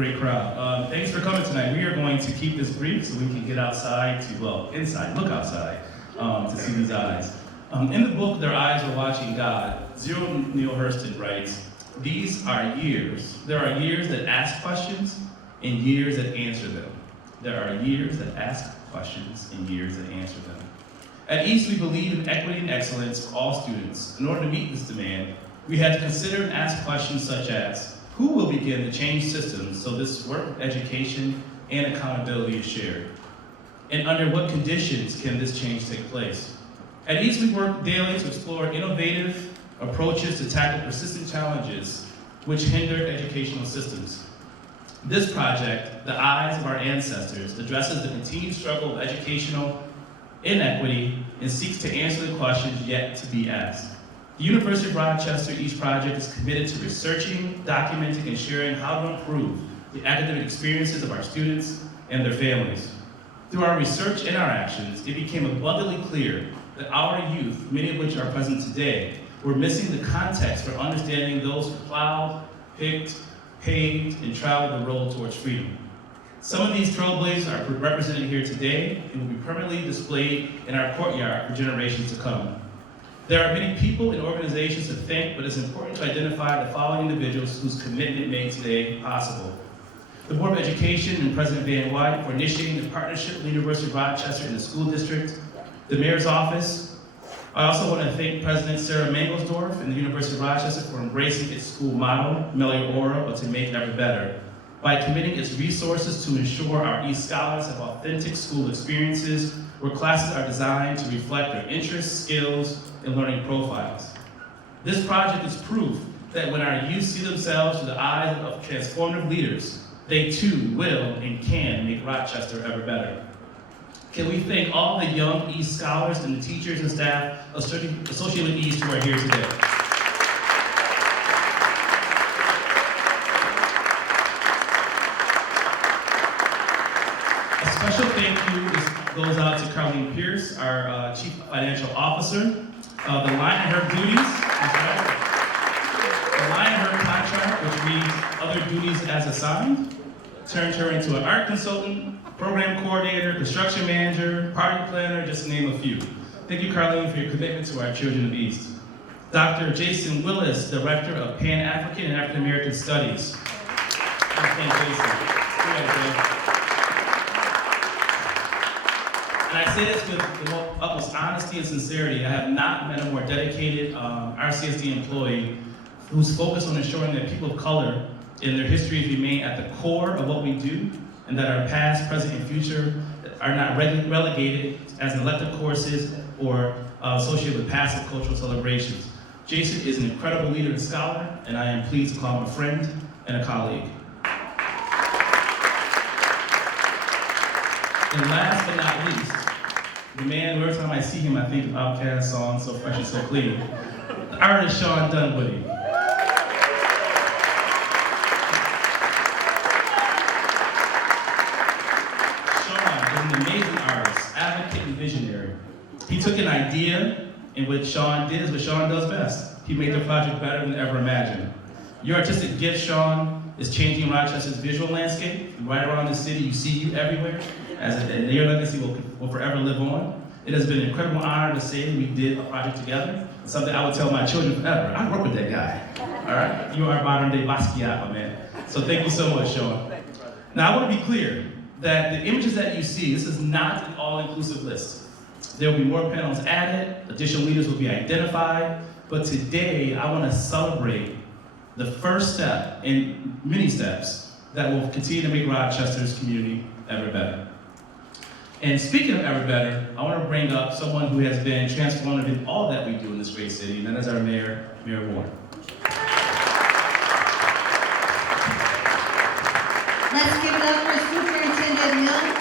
Great crowd. Thanks for coming tonight. We are going to keep this brief so we can get outside inside, look outside to see these eyes. In the book, Their Eyes Were Watching God, Zora Neale Hurston writes, these are years. There are years that ask questions and years that answer them. There are years that ask questions and years that answer them. At East, we believe in equity and excellence for all students. In order to meet this demand, we had to consider and ask questions such as, who will begin to change systems so this work of education and accountability is shared? And under what conditions can this change take place? At East, we work daily to explore innovative approaches to tackle persistent challenges which hinder educational systems. This project, The Eyes of Our Ancestors, addresses the continued struggle of educational inequity and seeks to answer the questions yet to be asked. The University of Rochester East Project is committed to researching, documenting, and sharing how to improve the academic experiences of our students and their families. Through our research and our actions, it became abundantly clear that our youth, many of which are present today, were missing the context for understanding those who plowed, picked, paved, and traveled the road towards freedom. Some of these trailblazers are represented here today and will be permanently displayed in our courtyard for generations to come. There are many people and organizations to thank, but it's important to identify the following individuals whose commitment made today possible. The Board of Education and President Van White for initiating the partnership with the University of Rochester and the school district, the Mayor's Office. I also want to thank President Sarah Mangelsdorf and the University of Rochester for embracing its school motto, Meliora, but to make it ever better, by committing its resources to ensure our East scholars have authentic school experiences where classes are designed to reflect their interests, skills, and learning profiles. This project is proof that when our youth see themselves through the eyes of transformative leaders, they too will and can make Rochester ever better. Can we thank all the young East scholars and the teachers and staff associated with East who are here today? A special thank you goes out to Carleen Pierce, our Chief Financial Officer. The line in her duties, the line in her contract, which reads other duties as assigned, turned her into an art consultant, program coordinator, construction manager, party planner, just to name a few. Thank you, Carleen, for your commitment to our children of East. Dr. Jason Willis, Director of Pan-African and African American Studies. Thank Jason. And I say this with the utmost honesty and sincerity. I have not met a more dedicated RCSD employee who's focused on ensuring that people of color and their histories remain at the core of what we do, and that our past, present, and future are not relegated as elective courses or associated with passive cultural celebrations. Jason is an incredible leader and scholar, and I am pleased to call him a friend and a colleague. And last but not least, the man, every time I see him, I think of Outkast song, So Fresh and So Clean. The artist, Shawn Dunwoody. Shawn is an amazing artist, advocate, and visionary. He took an idea, and what Shawn did is what Shawn does best. He made the project better than ever imagined. Your artistic gift, Shawn, is changing Rochester's visual landscape. Right around the city, you see you everywhere. And your legacy will forever live on. It has been an incredible honor to say we did a project together. It's something I would tell my children forever. I work with that guy. All right? You are modern day Basquiat, my man. So thank you so much, Shawn. Now I want to be clear that the images that you see, this is not an all-inclusive list. There will be more panels added, additional leaders will be identified, but today I want to celebrate the first step in many steps that will continue to make Rochester's community ever better. And speaking of ever better, I want to bring up someone who has been transformative in all that we do in this great city, and that is our Mayor, Mayor Warren. Let's give it up for Superintendent Mills.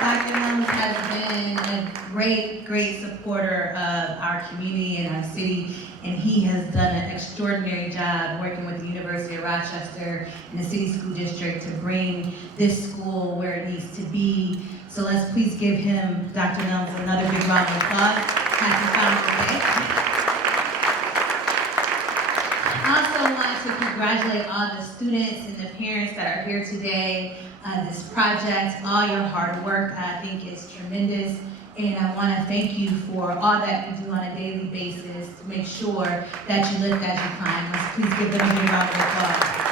Dr. Mills has been a great supporter of our community and our city, and he has done an extraordinary job working with the University of Rochester and the City School District to bring this school where it needs to be. So let's please give him, Dr. Mills, another big round of applause. Happy Father's Day. I also want to congratulate congratulate all the students and the parents that are here today. This project, all your hard work, I think is tremendous. And I want to thank you for all that you do on a daily basis to make sure that you lift as you climb. Let's please give them a big round of applause.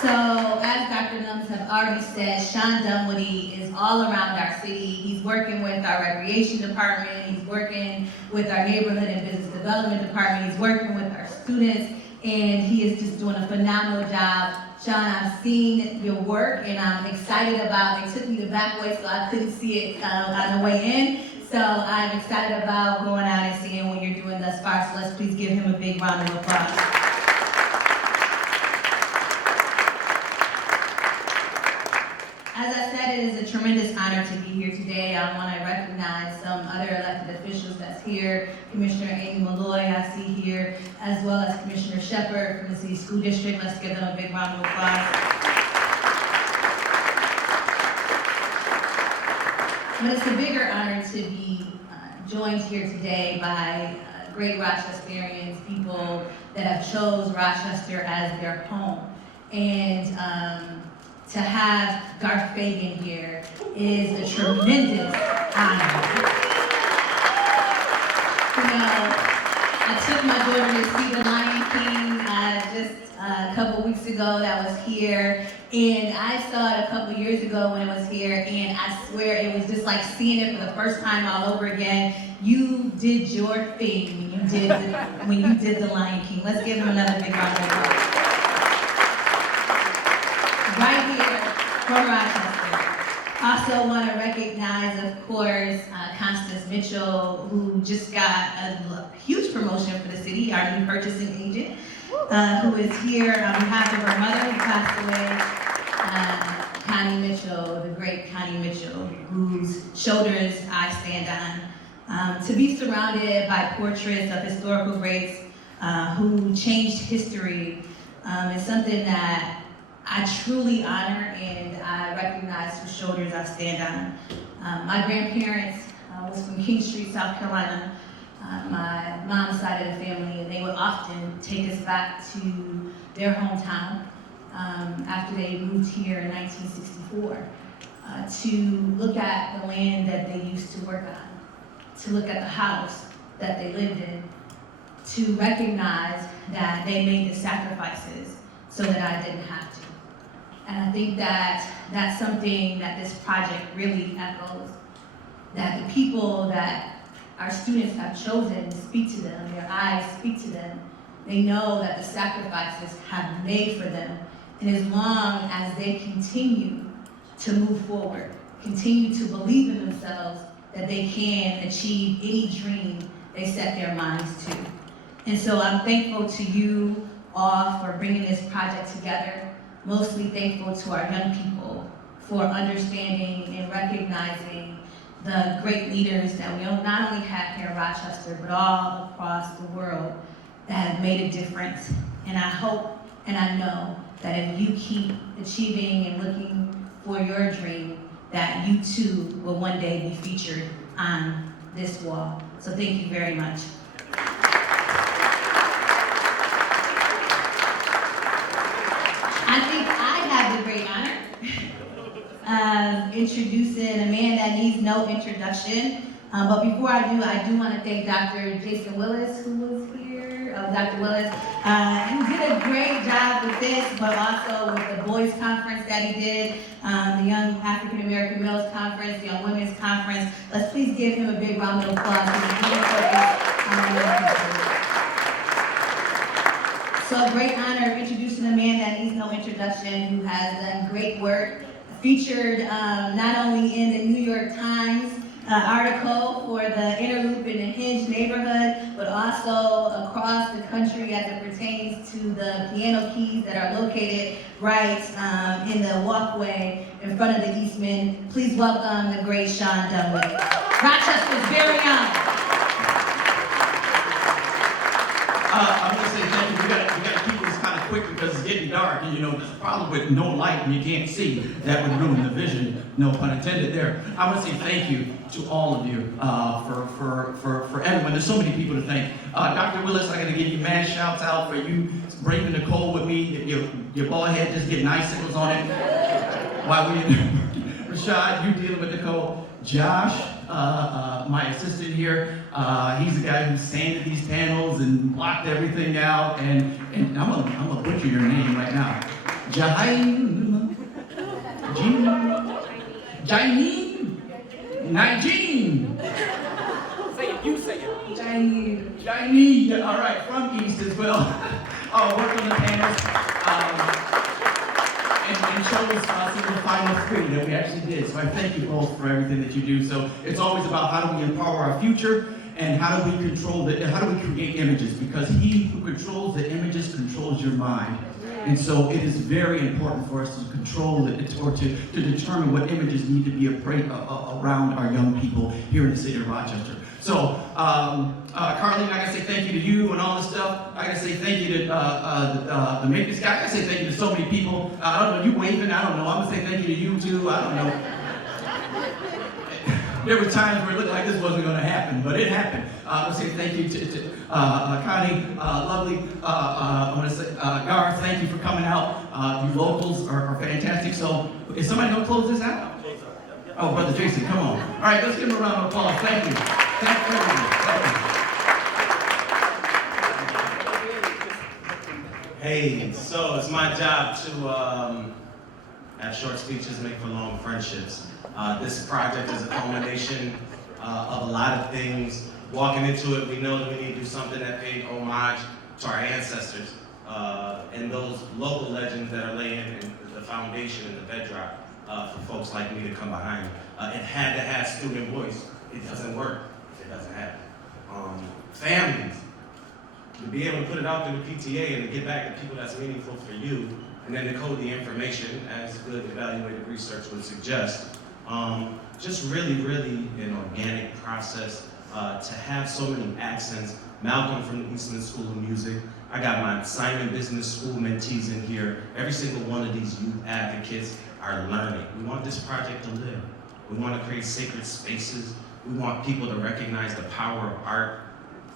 So, as Dr. Numbs have already said, Shawn Dunwoody is all around our city. He's working with our recreation department. He's working with our neighborhood and business development department. He's working with our students, and he is just doing a phenomenal job. Shawn, I've seen your work, and I'm excited about, they took me the back way so I couldn't see it on the way in. So I'm excited about going out and seeing what you're doing thus far. So let's please give him a big round of applause. As I said, it is a tremendous honor to be here today. I want to recognize some other elected officials that's here. Commissioner Amy Malloy, I see here, as well as Commissioner Shepard from the City School District. Let's give them a big round of applause. But it's a bigger honor to be joined here today by great Rochesterians, people that have chose Rochester as their home. And to have Garth Fagan here is a tremendous honor. You know, I took my daughter to see The Lion King just a couple weeks ago that was here, and I saw it a couple years ago when it was here, and I swear it was just like seeing it for the first time all over again. You did your thing when you did The Lion King. Let's give him another big round of applause. Right here from Rochester. Also want to recognize, of course, Constance Mitchell, who just got a huge promotion for the city, our new purchasing agent, who is here on behalf of her mother who passed away, Connie Mitchell, the great Connie Mitchell, whose shoulders I stand on. To be surrounded by portraits of historical greats who changed history is something that I truly honor, and I recognize whose shoulders I stand on. My grandparents was from King Street, South Carolina, my mom's side of the family, and they would often take us back to their hometown after they moved here in 1964 to look at the land that they used to work on, to look at the house that they lived in, to recognize that they made the sacrifices so that I didn't have to. And I think that that's something that this project really echoes, that the people that our students have chosen speak to them, their eyes speak to them. They know that the sacrifices have been made for them. And as long as they continue to move forward, continue to believe in themselves, that they can achieve any dream they set their minds to. And so I'm thankful to you all for bringing this project together. Mostly thankful to our young people for understanding and recognizing the great leaders that we not only have here in Rochester, but all across the world that have made a difference. And I hope and I know that if you keep achieving and looking for your dream, that you too will one day be featured on this wall. So thank you very much. I think I have the great honor of introducing a man that needs no introduction. But before I do want to thank Dr. Jason Willis, who was here, Dr. Willis, who did a great job with this, but also with the boys conference that he did, the Young African American Males Conference, the Young Women's Conference. Let's please give him a big round of applause. So a great honor of introducing a man that needs no introduction, who has done great work, featured not only in the New York Times article for the Inner Loop in the Hinge neighborhood, but also across the country as it pertains to the piano keys that are located right in the walkway in front of the Eastman. Please welcome the great Shawn Dunwoody, Rochester's very own. I want to say thank you. We got to keep this kind of quick because it's getting dark, you there's a problem with no light and you can't see. That would ruin the vision, no pun intended there. I want to say thank you to all of you for everyone. There's so many people to thank. Dr. Willis, I got to give you mad shouts out for you bringing the cold with me. Your bald head just getting icicles on it. While we Rashad, you dealing with the cold. Josh, my assistant here, he's the guy who sanded these panels and blocked everything out. And I'm gonna butcher your name right now. Janine, Say it, you say it. Janine, all right, from East as well. Worked on the panels. And chose some of the final 3 that we actually did. So I thank you both for everything that you do. So it's always about how do we empower our future and how do we create images, because he who controls the images controls your mind. And so it is very important for us to control it, or to determine what images need to be around our young people here in the city of Rochester. So, Carlene, I gotta say thank you to you and all this stuff. I gotta say thank you to the maintenance guy. I gotta say thank you to so many people. I don't know, you waving, I don't know. I'm gonna say thank you to you too, I don't know. There were times where it looked like this wasn't gonna happen, but it happened. I wanna say thank you to Connie, lovely. I wanna say, Garth, thank you for coming out. You locals are fantastic. So, is somebody gonna close this out? Oh, Brother Jason, come on. All right, let's give him a round of applause. Thank you. Thank you, everyone. Hey, so it's my job to have short speeches, make for long friendships. This project is a culmination of a lot of things. Walking into it, we know that we need to do something that paid homage to our ancestors and those local legends that are laying in the foundation and the bedrock for folks like me to come behind. It had to have student voice. It doesn't work if it doesn't happen. Families, to be able to put it out through the PTA and to get back to people that's meaningful for you, and then to code the information as good evaluated research would suggest. Just really an organic process to have so many accents. Malcolm from the Eastman School of Music. I got my Simon Business School mentees in here. Every single one of these youth advocates are learning. We want this project to live. We want to create sacred spaces. We want people to recognize the power of art,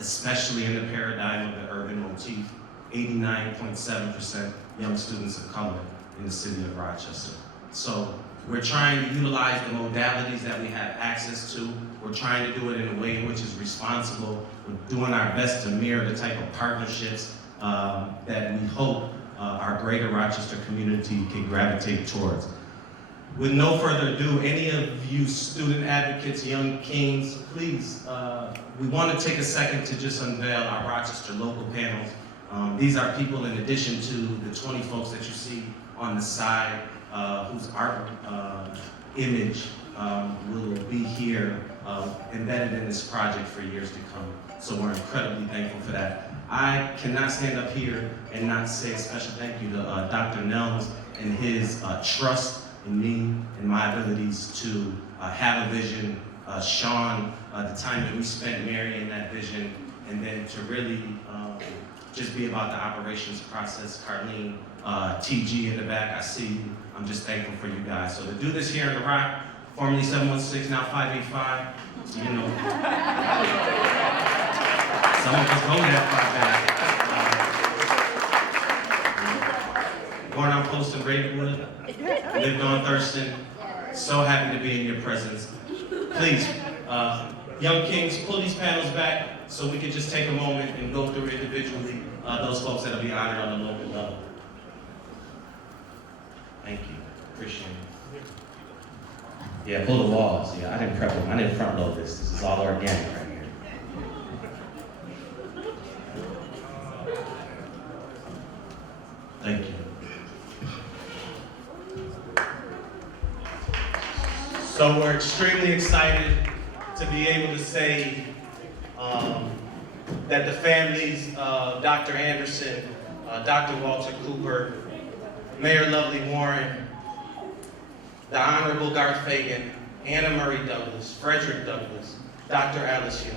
especially in the paradigm of the urban motif. 89.7% young students of color in the city of Rochester. So we're trying to utilize the modalities that we have access to. We're trying to do it in a way in which is responsible. We're doing our best to mirror the type of partnerships that we hope our greater Rochester community can gravitate towards. With no further ado, any of you student advocates, young kings, please, we want to take a second to just unveil our Rochester local panels. These are people in addition to the 20 folks that you see on the side whose art image will be here embedded in this project for years to come. So we're incredibly thankful for that. I cannot stand up here and not say a special thank you to Dr. Nelms and his trust in me and my abilities to have a vision, Shawn, the time that we spent marrying that vision, and then to really just be about the operations process. Carlene, TG in the back, I see you. I'm just thankful for you guys. So to do this here in the Rock, formerly 716, now 585, so you know, some of us go that far back. Born on Post in Ravenwood, lived on Thurston. So happy to be in your presence. Please, young kings, pull these panels back so we can just take a moment and go through individually those folks that'll be honored on the local level. Thank you, appreciate it. Yeah, pull the walls. Yeah, I didn't prep them. I didn't front load this. This is all organic right here. Thank you. So we're extremely excited to be able to say that the families of Dr. Anderson, Dr. Walter Cooper, Mayor Lovely Warren, the Honorable Garth Fagan, Anna Murray Douglas, Frederick Douglas, Dr. Alice Young,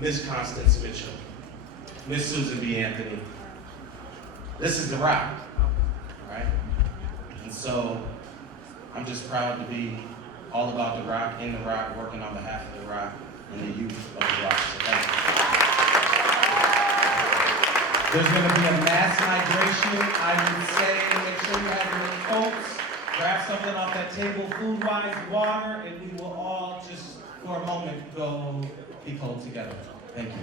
Ms. Constance Mitchell, Ms. Susan B. Anthony, This is the Rock, right? And so I'm just proud to be all about the Rock, in the Rock, working on behalf of the Rock and the youth of the Rock. So thank you. There's going to be a mass migration. I would say make sure you have your coats, grab something off that table, food-wise, water, and we will all just, for a moment, go be cold together. Thank you.